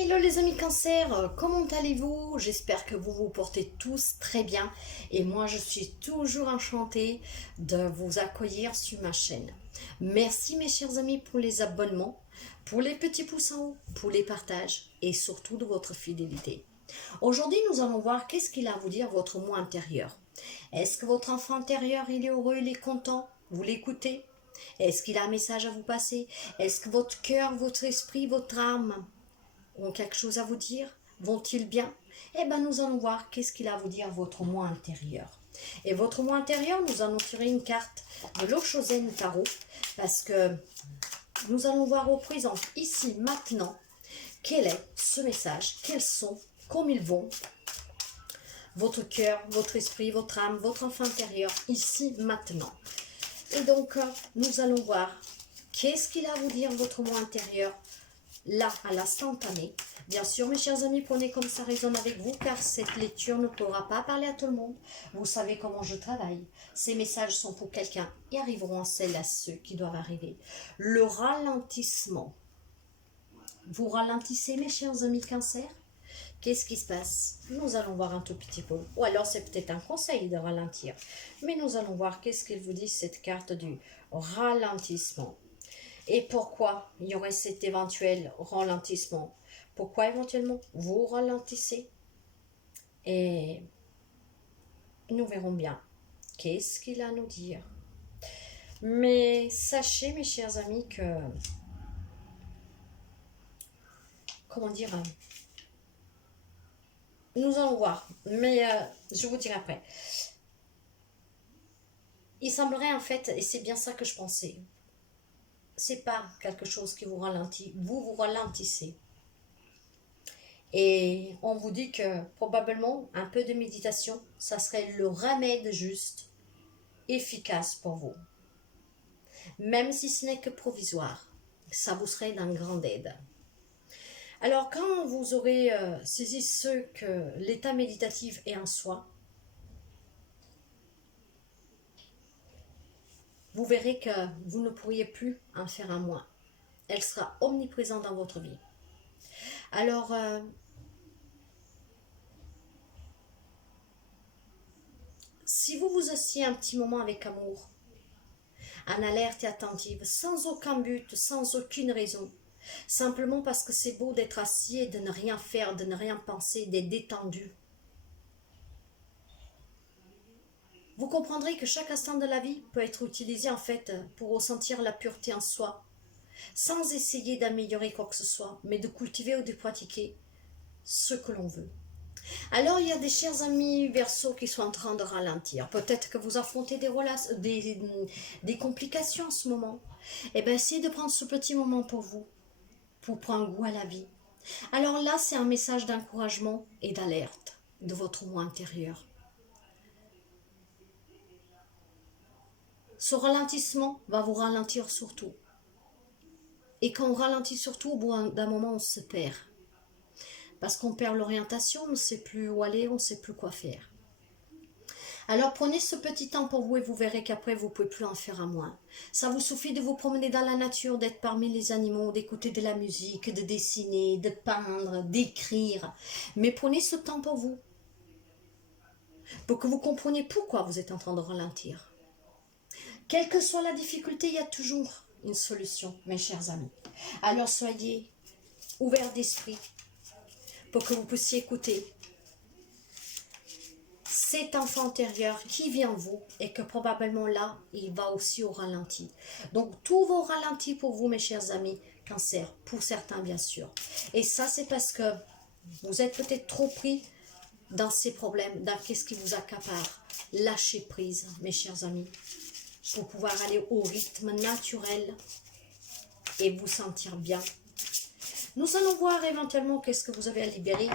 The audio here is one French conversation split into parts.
Hello les amis cancer, comment allez-vous? J'espère que vous vous portez tous très bien et moi je suis toujours enchantée de vous accueillir sur ma chaîne. Merci mes chers amis pour les abonnements, pour les petits pouces en haut, pour les partages et surtout de votre fidélité. Aujourd'hui nous allons voir qu'est-ce qu'il a à vous dire votre moi intérieur. Est-ce que votre enfant intérieur il est heureux, il est content? Vous l'écoutez? Est-ce qu'il a un message à vous passer? Est-ce que votre cœur, votre esprit, votre âme ont quelque chose à vous dire? Vont-ils bien? Eh bien, nous allons voir qu'est-ce qu'il a à vous dire votre moi intérieur. Et votre moi intérieur, nous allons tirer une carte de l'Oshozen Tarot parce que nous allons voir au présent, ici, maintenant, quel est ce message, quels sont, comme ils vont, votre cœur, votre esprit, votre âme, votre enfant intérieur, ici, maintenant. Et donc, nous allons voir qu'est-ce qu'il a à vous dire votre moi intérieur là, à l'instantané. Bien sûr, mes chers amis, prenez comme ça résonne avec vous, car cette lecture ne pourra pas parler à tout le monde. Vous savez comment je travaille. Ces messages sont pour quelqu'un et arriveront à celles à ceux qui doivent arriver. Le ralentissement. Vous ralentissez, mes chers amis cancer? Qu'est-ce qui se passe? Nous allons voir un tout petit peu. Ou alors, c'est peut-être un conseil de ralentir. Mais nous allons voir qu'est-ce qu'il vous dit, cette carte du ralentissement. Et pourquoi il y aurait cet éventuel ralentissement? Pourquoi éventuellement vous ralentissez? Et nous verrons bien qu'est-ce qu'il a à nous dire. Mais sachez, mes chers amis, que... Comment dire? Nous allons voir, mais je vous dirai après. Il semblerait en fait, et c'est bien ça que je pensais, c'est pas quelque chose qui vous ralentit, vous ralentissez. Et on vous dit que probablement un peu de méditation, ça serait le remède juste, efficace pour vous. Même si ce n'est que provisoire, ça vous serait d'une grande aide. Alors quand vous aurez saisi ce que l'état méditatif est en soi, vous verrez que vous ne pourriez plus en faire un moins. Elle sera omniprésente dans votre vie. Alors, si vous vous asseyez un petit moment avec amour, en alerte et attentive, sans aucun but, sans aucune raison, simplement parce que c'est beau d'être assis et de ne rien faire, de ne rien penser, d'être détendu. Vous comprendrez que chaque instant de la vie peut être utilisé en fait pour ressentir la pureté en soi, sans essayer d'améliorer quoi que ce soit, mais de cultiver ou de pratiquer ce que l'on veut. Alors, il y a des chers amis Verseaux qui sont en train de ralentir. Peut-être que vous affrontez des complications en ce moment. Eh bien, essayez de prendre ce petit moment pour vous, pour prendre goût à la vie. Alors là, c'est un message d'encouragement et d'alerte de votre moi intérieur. Ce ralentissement va vous ralentir surtout. Et quand on ralentit surtout, au bout d'un moment, on se perd. Parce qu'on perd l'orientation, on ne sait plus où aller, on ne sait plus quoi faire. Alors prenez ce petit temps pour vous et vous verrez qu'après vous ne pouvez plus en faire à moins. Ça vous suffit de vous promener dans la nature, d'être parmi les animaux, d'écouter de la musique, de dessiner, de peindre, d'écrire. Mais prenez ce temps pour que vous compreniez pourquoi vous êtes en train de ralentir. Quelle que soit la difficulté, il y a toujours une solution, mes chers amis. Alors soyez ouverts d'esprit pour que vous puissiez écouter cet enfant intérieur qui vient en vous et que probablement là, il va aussi au ralenti. Donc, tous vos ralentis pour vous, mes chers amis, cancer, pour certains bien sûr. Et ça, c'est parce que vous êtes peut-être trop pris dans ces problèmes, dans qu'est-ce qui vous accapare. Lâchez prise, mes chers amis, pour pouvoir aller au rythme naturel et vous sentir bien. Nous allons voir éventuellement qu'est-ce que vous avez à libérer,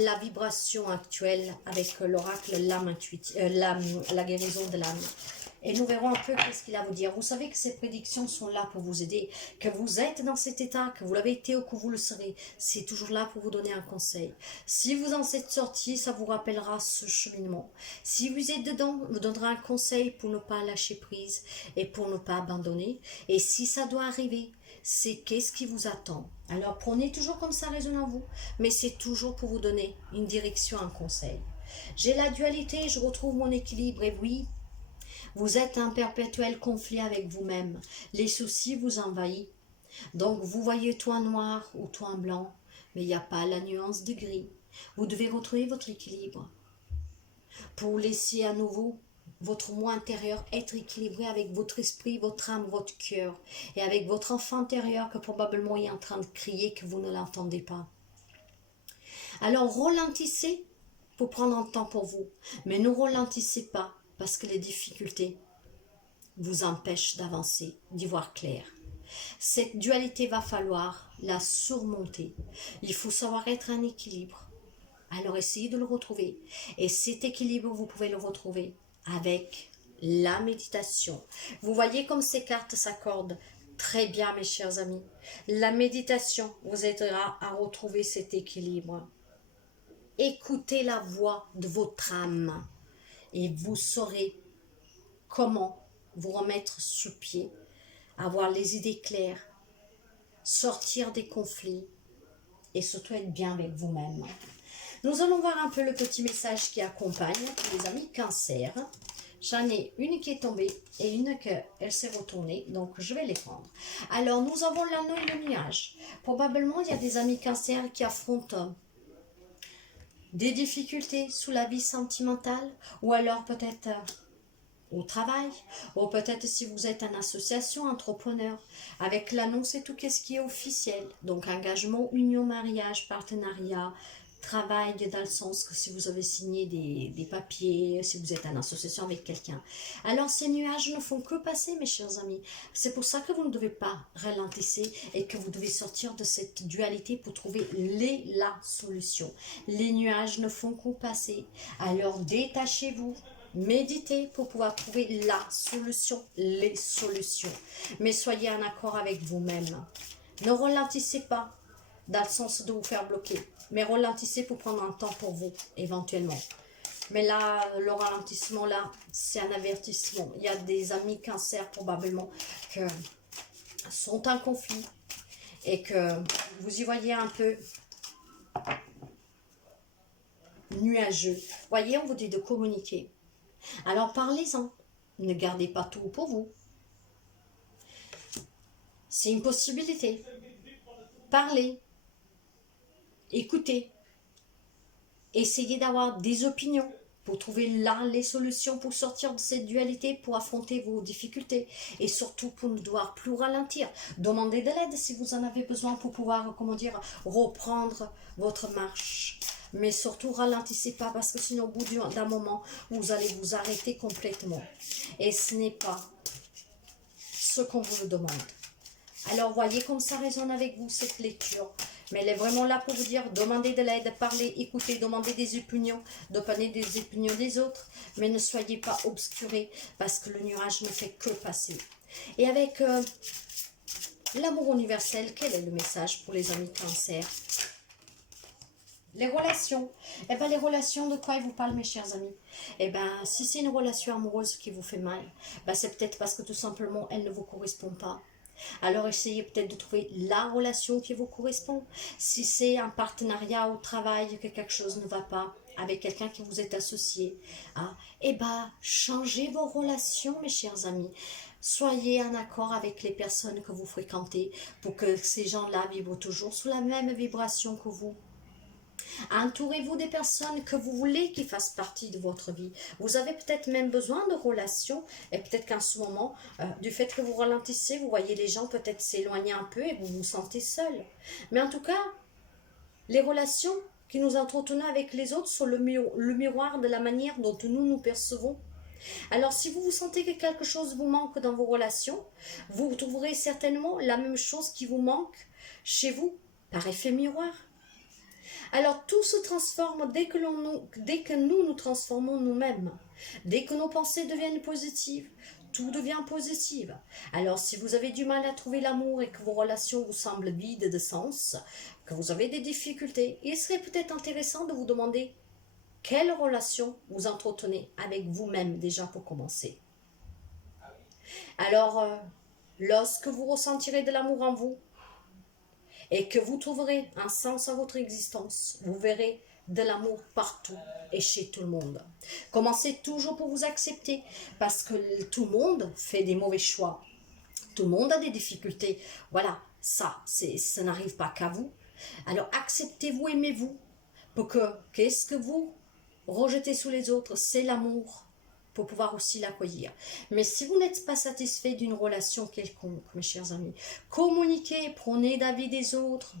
la vibration actuelle avec l'oracle, la guérison de l'âme. Et nous verrons un peu qu'est-ce qu'il a à vous dire. Vous savez que ces prédictions sont là pour vous aider, que vous êtes dans cet état, que vous l'avez été ou que vous le serez. C'est toujours là pour vous donner un conseil. Si vous en êtes sorti, ça vous rappellera ce cheminement. Si vous êtes dedans, vous donnera un conseil pour ne pas lâcher prise et pour ne pas abandonner. Et si ça doit arriver, c'est qu'est-ce qui vous attend. Alors prenez toujours comme ça résonne en vous, mais c'est toujours pour vous donner une direction, un conseil. J'ai la dualité, je retrouve mon équilibre, et oui, vous êtes en perpétuel conflit avec vous-même. Les soucis vous envahissent. Donc vous voyez tout en noir ou tout en blanc, mais il n'y a pas la nuance de gris. Vous devez retrouver votre équilibre pour laisser à nouveau votre moi intérieur être équilibré avec votre esprit, votre âme, votre cœur et avec votre enfant intérieur que probablement il est en train de crier que vous ne l'entendez pas. Alors ralentissez pour prendre un temps pour vous, mais ne ralentissez pas parce que les difficultés vous empêchent d'avancer, d'y voir clair. Cette dualité va falloir la surmonter. Il faut savoir être en équilibre. Alors essayez de le retrouver. Et cet équilibre, vous pouvez le retrouver avec la méditation. Vous voyez comme ces cartes s'accordent très bien, mes chers amis. La méditation vous aidera à retrouver cet équilibre. Écoutez la voix de votre âme et vous saurez comment vous remettre sur pied, avoir les idées claires, sortir des conflits et surtout être bien avec vous-même. Nous allons voir un peu le petit message qui accompagne les amis Cancer. J'en ai une qui est tombée et une qu'elle s'est retournée, donc je vais les prendre. Alors, nous avons l'anneau et le nuage. Probablement, il y a des amis Cancer qui affrontent des difficultés sous la vie sentimentale ou alors peut-être au travail, ou peut-être si vous êtes en association, entrepreneur. Avec l'anneau, c'est tout ce qui est officiel. Donc, engagement, union, mariage, partenariat, travail dans le sens que si vous avez signé des papiers, si vous êtes en association avec quelqu'un. Alors ces nuages ne font que passer, mes chers amis. C'est pour ça que vous ne devez pas ralentir et que vous devez sortir de cette dualité pour trouver la solution. Les nuages ne font que passer. Alors détachez-vous. Méditez pour pouvoir trouver la solution, les solutions. Mais soyez en accord avec vous-même. Ne ralentissez pas dans le sens de vous faire bloquer. Mais ralentissez pour prendre un temps pour vous, éventuellement. Mais là, le ralentissement, là, c'est un avertissement. Il y a des amis Cancer, probablement, qui sont en conflit. Et que vous y voyez un peu nuageux. Voyez, on vous dit de communiquer. Alors, parlez-en. Ne gardez pas tout pour vous. C'est une possibilité. Parlez. Écoutez, essayez d'avoir des opinions pour trouver là les solutions pour sortir de cette dualité, pour affronter vos difficultés et surtout pour ne devoir plus ralentir. Demandez de l'aide si vous en avez besoin pour pouvoir, comment dire, reprendre votre marche. Mais surtout, ralentissez pas parce que sinon, au bout d'un moment, vous allez vous arrêter complètement. Et ce n'est pas ce qu'on vous le demande. Alors, voyez comme ça résonne avec vous cette lecture. Mais elle est vraiment là pour vous dire, demandez de l'aide, parlez, écoutez, demandez des opinions, demandez des opinions des autres. Mais ne soyez pas obscurés parce que le nuage ne fait que passer. Et avec l'amour universel, quel est le message pour les amis Cancer? Les relations. Eh bien, les relations, de quoi ils vous parlent, mes chers amis? Eh bien, si c'est une relation amoureuse qui vous fait mal, ben, c'est peut-être parce que tout simplement, elle ne vous correspond pas. Alors, essayez peut-être de trouver la relation qui vous correspond. Si c'est un partenariat au travail, que quelque chose ne va pas, avec quelqu'un qui vous est associé, hein, eh bien, changez vos relations, mes chers amis. Soyez en accord avec les personnes que vous fréquentez pour que ces gens-là vibrent toujours sous la même vibration que vous. Entourez-vous des personnes que vous voulez qui fassent partie de votre vie. Vous avez peut-être même besoin de relations et peut-être qu'en ce moment, du fait que vous ralentissez, vous voyez les gens peut-être s'éloigner un peu et vous vous sentez seul. Mais en tout cas, les relations que nous entretenons avec les autres sont le miroir de la manière dont nous percevons. Alors si vous vous sentez que quelque chose vous manque dans vos relations, vous trouverez certainement la même chose qui vous manque chez vous par effet miroir. Alors tout se transforme dès que nous nous transformons nous-mêmes. Dès que nos pensées deviennent positives, tout devient positif. Alors si vous avez du mal à trouver l'amour et que vos relations vous semblent vides de sens, que vous avez des difficultés, il serait peut-être intéressant de vous demander quelle relation vous entretenez avec vous-même déjà pour commencer. Alors, Lorsque vous ressentirez de l'amour en vous et que vous trouverez un sens à votre existence, vous verrez de l'amour partout et chez tout le monde. Commencez toujours pour vous accepter parce que tout le monde fait des mauvais choix. Tout le monde a des difficultés. Voilà, ça n'arrive pas qu'à vous. Alors acceptez-vous, aimez-vous. Pour que, qu'est-ce que vous rejetez sous les autres? C'est l'amour. Pour pouvoir aussi l'accueillir. Mais si vous n'êtes pas satisfait d'une relation quelconque, mes chers amis, communiquez, prenez d'avis des autres.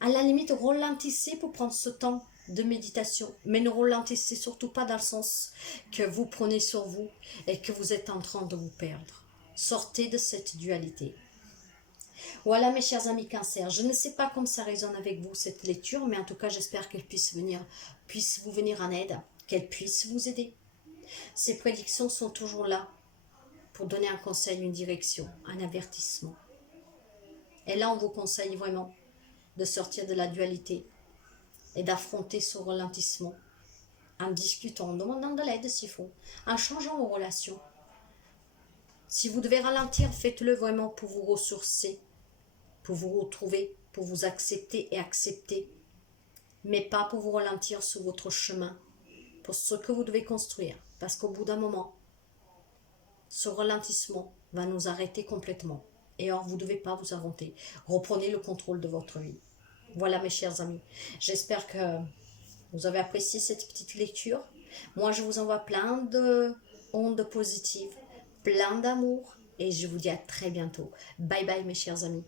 À la limite, ralentissez pour prendre ce temps de méditation. Mais ne ralentissez surtout pas dans le sens que vous prenez sur vous et que vous êtes en train de vous perdre. Sortez de cette dualité. Voilà mes chers amis Cancer, je ne sais pas comment ça résonne avec vous cette lecture, mais en tout cas j'espère qu'elle puisse vous venir en aide, qu'elle puisse vous aider. Ces prédictions sont toujours là pour donner un conseil, une direction, un avertissement. Et là on vous conseille vraiment de sortir de la dualité et d'affronter ce ralentissement en discutant, en demandant de l'aide s'il faut, en changeant vos relations. Si vous devez ralentir, faites-le vraiment pour vous ressourcer, pour vous retrouver, pour vous accepter et accepter, mais pas pour vous ralentir sur votre chemin, pour ce que vous devez construire. Parce qu'au bout d'un moment, ce ralentissement va nous arrêter complètement. Et or, vous ne devez pas vous arrêter. Reprenez le contrôle de votre vie. Voilà mes chers amis. J'espère que vous avez apprécié cette petite lecture. Moi, je vous envoie plein de ondes positives, plein d'amour. Et je vous dis à très bientôt. Bye bye mes chers amis.